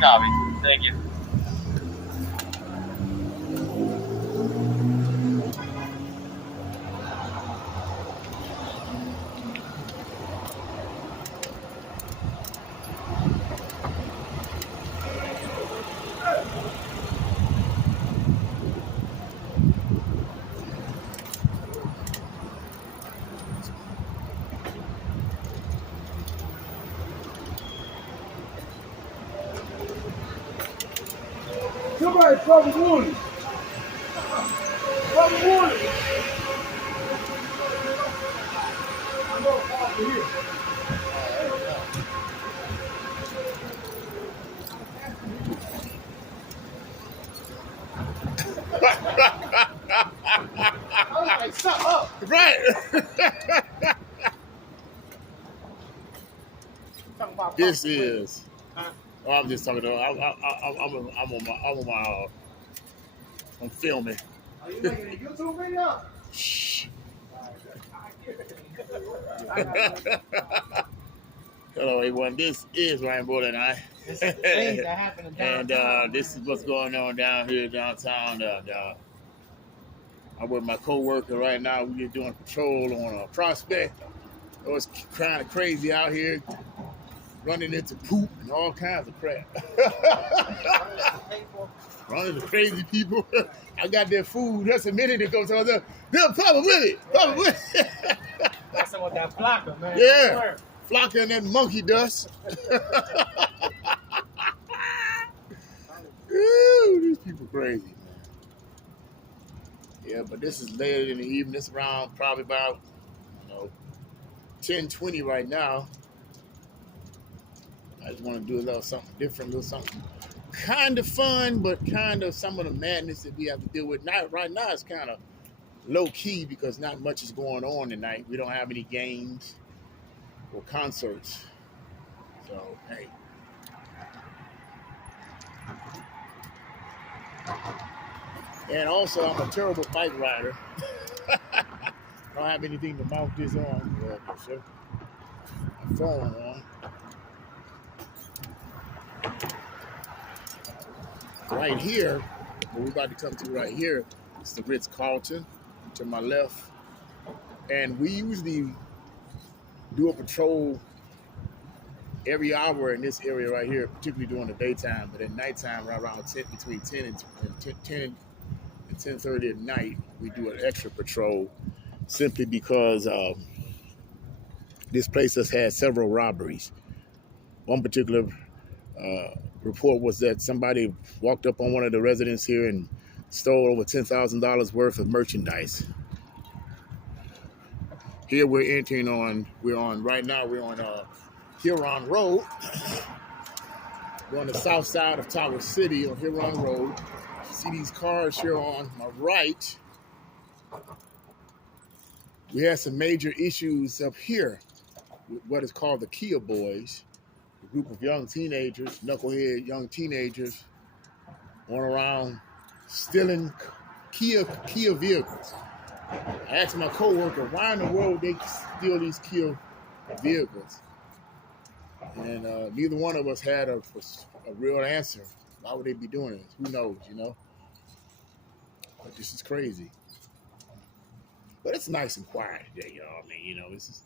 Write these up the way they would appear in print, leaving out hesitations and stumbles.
Copy. Thank you. Somebody probably wounded. Probably wounded. I know off of here. I was like, shut up. Right. Talking about This possible women. is. Oh, I'm just talking. I'm on my. I'm filming. Are you making a YouTube video? Shh. I got Hello, everyone. This is Ryan Boyd and I. This is the things that happen in And downtown. this is what's going on down here downtown. I'm with my coworker right now. We're doing patrol on a prospect. Oh, it's kind of crazy out here, running into poop and all kinds of crap. Running into crazy people. I got their food just a minute ago, so I was like, they're probably with it. Probably with it. Messing with that flocker, man. Yeah. Flocker and that monkey dust. Ooh, these people crazy, man. Yeah, but this is later in the evening. It's around probably about 10:20 right now. I just want to do a little something different, a little something kind of fun, but kind of some of the madness that we have to deal with. Now, right now, it's kind of low key because not much is going on tonight. We don't have any games or concerts. So, hey. And also, I'm a terrible bike rider. I don't have anything to mount this on. So my phone on. Right here, what we're about to come to right here, is the Ritz-Carlton to my left. And we usually do a patrol every hour in this area right here, particularly during the daytime. But at nighttime, right around between 10 and 10:30 at night, we do an extra patrol simply because this place has had several robberies. One particular report was that somebody walked up on one of the residents here and stole over $10,000 worth of merchandise. Here we're right now we're on Huron Road. We're on the south side of Tower City on Huron Road. You see these cars here on my right. We had some major issues up here with what is called the Kia Boys, a group of young teenagers, knucklehead young teenagers, went around stealing Kia vehicles. I asked my coworker, why in the world they steal these Kia vehicles? And neither one of us had a real answer. Why would they be doing this? Who knows, But this is crazy. But it's nice and quiet today, y'all. I mean, this is,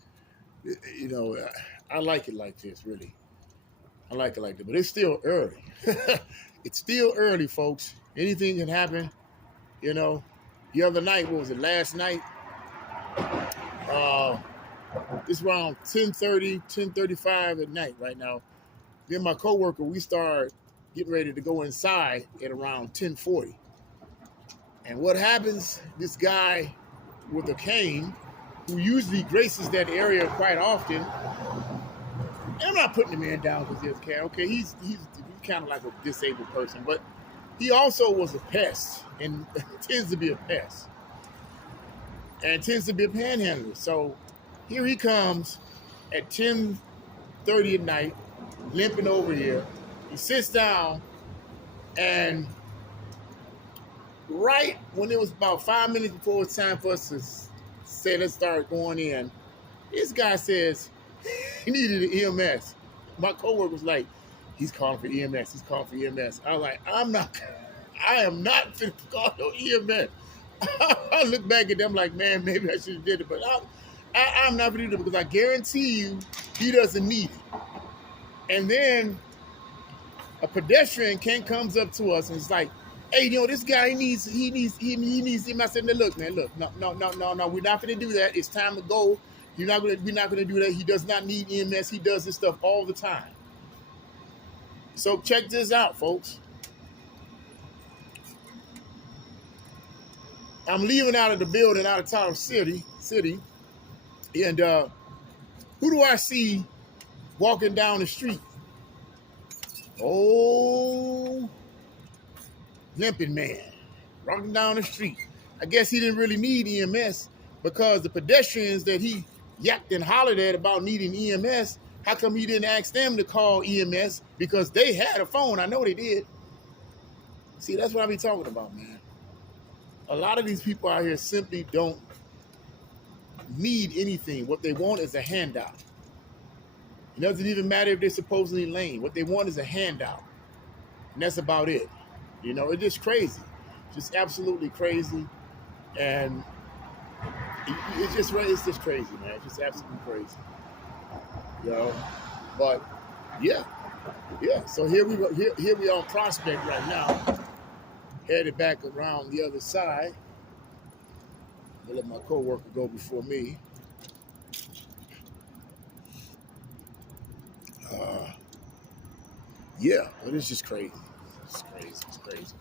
I like it like this, really. I like it like this, but it's still early. It's still early, folks. Anything can happen, The other night, what was it, last night? It's around 10:30, 10:35 at night right now. Me and my coworker, we start getting ready to go inside at around 10:40. And what happens, this guy with a cane, who usually graces that area quite often, and I'm not putting the man down because he has a cane. Okay, he's kind of like a disabled person, but he also was a pest and tends to be a pest and tends to be a panhandler. So here he comes at 10:30 at night, limping over here. He sits down, and right when it was about 5 minutes before it's time for us to say let's start going in, this guy says he needed an EMS. My coworker was like, He's calling for EMS. He's calling for EMS. I was like, I am not finna call no EMS. I look back at them like, man, maybe I should have did it, but I'm not going to do it because I guarantee you he doesn't need it. And then a pedestrian comes up to us and it's like, hey, this guy, he needs him. I said, no, look, man, look, no, we're not going to do that. It's time to go. We're not going to do that. He does not need EMS. He does this stuff all the time. So check this out, folks. I'm leaving out of the building, out of Tower City, and who do I see walking down the street? Oh, limping man, walking down the street. I guess he didn't really need EMS because the pedestrians that he yacked and hollered at about needing EMS, how come he didn't ask them to call EMS? Because they had a phone. I know they did. See, that's what I be talking about, man. A lot of these people out here simply don't need anything. What they want is a handout. It doesn't even matter if they're supposedly lame. What they want is a handout. And that's about it. It's just crazy. Just absolutely crazy. And it's just crazy, man. It's just absolutely crazy. But yeah. So here we are on Prospect right now. Headed back around the other side. I'll let my co-worker go before me. Yeah, but it's just crazy. It's crazy.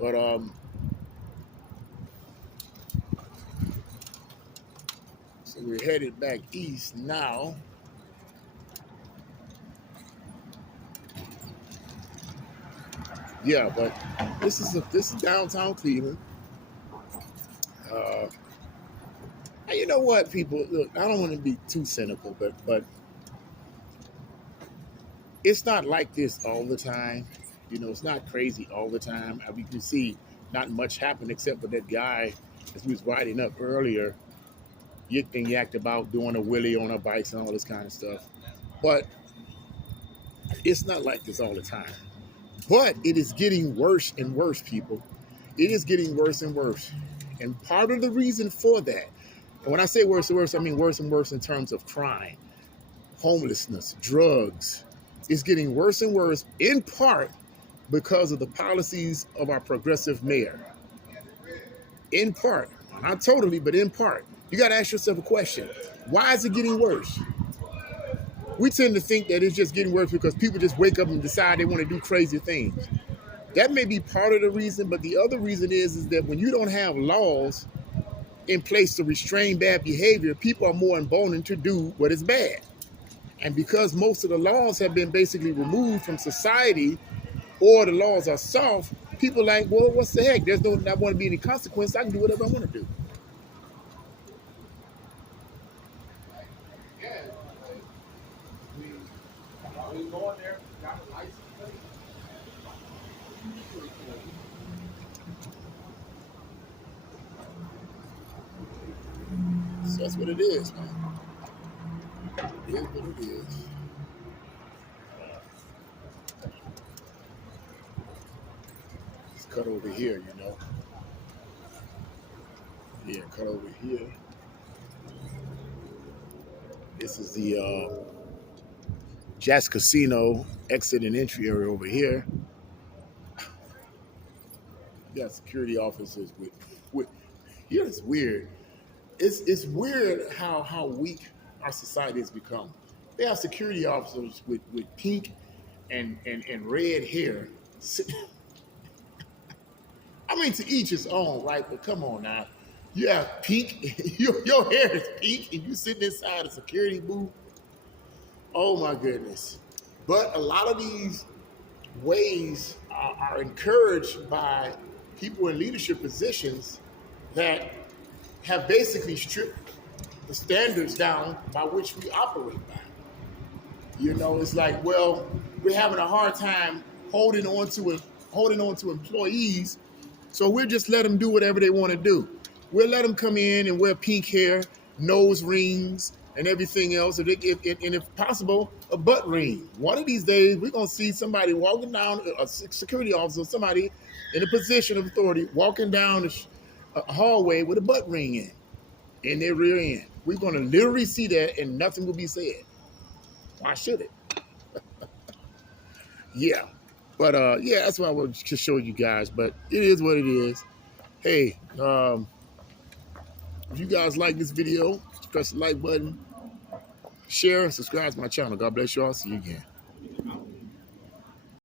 But so we're headed back east now. Yeah, but this is downtown Cleveland. And you know what, people? Look, I don't want to be too cynical, but it's not like this all the time. It's not crazy all the time. I mean, you can see not much happened except for that guy, as we was riding up earlier, yicked and yacked about doing a wheelie on our bikes and all this kind of stuff. But it's not like this all the time. But it is getting worse and worse, people. It is getting worse and worse. And part of the reason for that, and when I say worse and worse, I mean worse and worse in terms of crime, homelessness, drugs. It's getting worse and worse in part because of the policies of our progressive mayor. In part, not totally, but in part. You got to ask yourself a question. Why is it getting worse? We tend to think that it's just getting worse because people just wake up and decide they want to do crazy things. That may be part of the reason, but the other reason is that when you don't have laws in place to restrain bad behavior, people are more emboldened to do what is bad. And because most of the laws have been basically removed from society, or the laws are soft, people are like, well, what's the heck? There's not going to be any consequence. I can do whatever I want to do. So that's what it is, man. It is what it is. Let's cut over here, Yeah, cut over here. This is the Jazz Casino exit and entry area over here. You got security officers with it's weird. It's weird how weak our society has become. They have security officers with pink and red hair. I mean, to each his own, right? But come on now. You have pink, your hair is pink, and you sitting inside a security booth. Oh my goodness. But a lot of these ways are encouraged by people in leadership positions that have basically stripped the standards down by which we operate by. It's like, well, we're having a hard time holding on to employees, so we'll just let them do whatever they want to do. We'll let them come in and wear pink hair. nose rings and everything else, and if possible, a butt ring. One of these days, we're gonna see somebody walking down, a security officer, somebody in a position of authority, walking down a hallway with a butt ring in their rear end. We're gonna literally see that, and nothing will be said. Why should it? Yeah. But yeah, that's what I wanted to show you guys. But it is what it is. Hey, if you guys like this video, press the like button, share, and subscribe to my channel. God bless you all. See you again.